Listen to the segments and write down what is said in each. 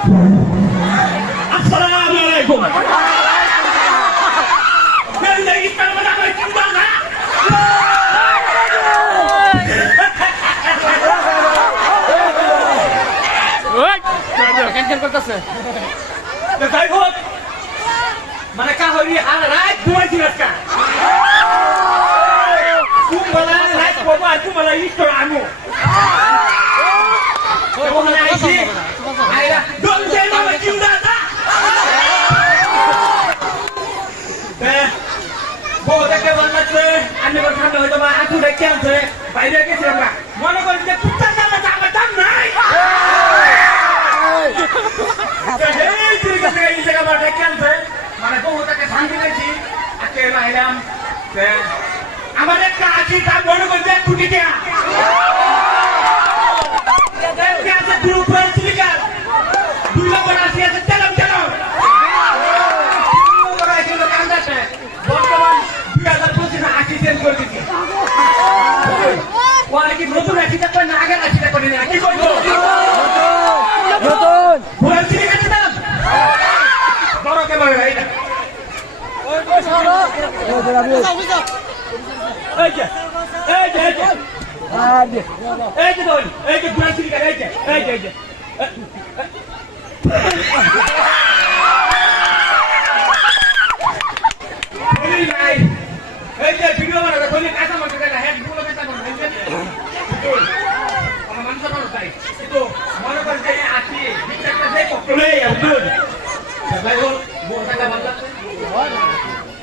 আসসালামু আলাইকুম ইসলাম মানে আমার চিন্তা না ক্যান্সেল করতেছে যাই হোক মানে কা হরি আর রাত ঘুমাইছি আজকে কুমলা রাত করবো আর কুমলা ইস্টো আমু ওখানে আইছি আইরা দল যাই মামা চিন্তা না বউ দেখে ভালো লাগছে আমি ঠান্ডা হয়তো বা আঁটু রেখে আনছে বাইরে গেছি আমরা মনে করি যে কুত্তা চালা আমার দাম নাই মানে বহুটাকে ভাঙি দিয়েছি আজকে এলাম আমার একটা আছি তার মনে করছে কুটি দেয়া আছে গ্রুপ সিলিকার 2 নম্বর আসি আছে তেলাম তেলাম বর্তমান 2025 আশি চেঞ্জ করে দিচ্ছি ওরা কি নতুন আশিটা করে না আগের আশিটা করে না কি করবো নতুন পুরো সিলিকার দাম বড় কেমন ভাই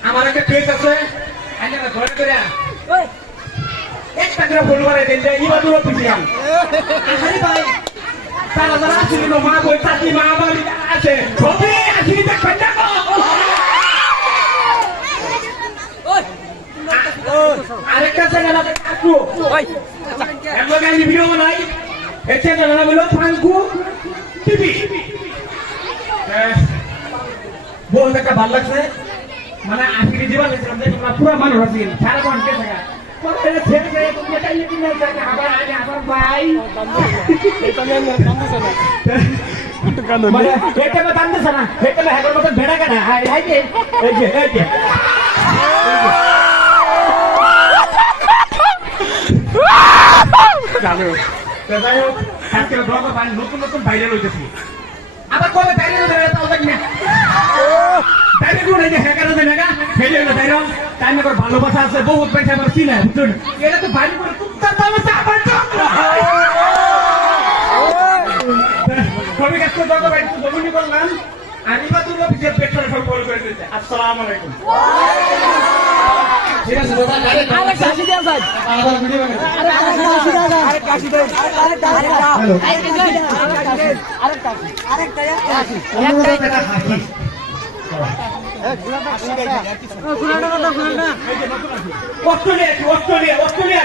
আমার একটা ট্রেস আছে ঘরে করে একটা করে ফোন করে দেন এবার দূর পিছিলাম ভাই তারা যারা আসেনি মা বই চাচি মা বাড়ি আছে সবই আসেনি দেখবেন দেখো আরেকটা চ্যানেল আছে কাকু এমন গাড়ি ভিডিও বানাই এই চ্যানেল হলো ফাঙ্কু টিভি বল দেখা ভালো লাগছে মানে আজকে জীবন দেখলাম যে তোমরা পুরো মানুষ আছি সারা ঘন্টা থাকা পরে ছেড়ে ছেড়ে তোমরা তাই কি না জানি আবার আগে আবার ভাই এটা আমি কান্দছে না কান্দো মানে এটা মত কান্দছে না এটা না হেগর মত ভেড়া কাটা এই যে জানো তাই হোক আজকে ব্লগ বানাই নতুন নতুন ভাইরাল হইতেছি আবার কবে ভাইরাল হয়ে তাও দেখি না তাইলে কোন এই যে হ্যাকার আছে না ফেলে না তাইরো টাইমে করে ভালোবাসা আছে বহুত পয়সা আমার চিনা বুঝুন এটা তো ভাই করে কুত্তার দাম আছে আবার তো কবি কাছে তো ভাই তো জমিনি করলাম আনিবা তুমি বিজেপি পেট্রোল সব কল করে দিতে আসসালামু আলাইকুম ঠিক আছে দাদা আরে কাশি দেন ভাই আবার ভিডিও বানাই আরে কাশি দেন আরেকটা হ্যালো আরেকটা অস্ট্রেলিয়া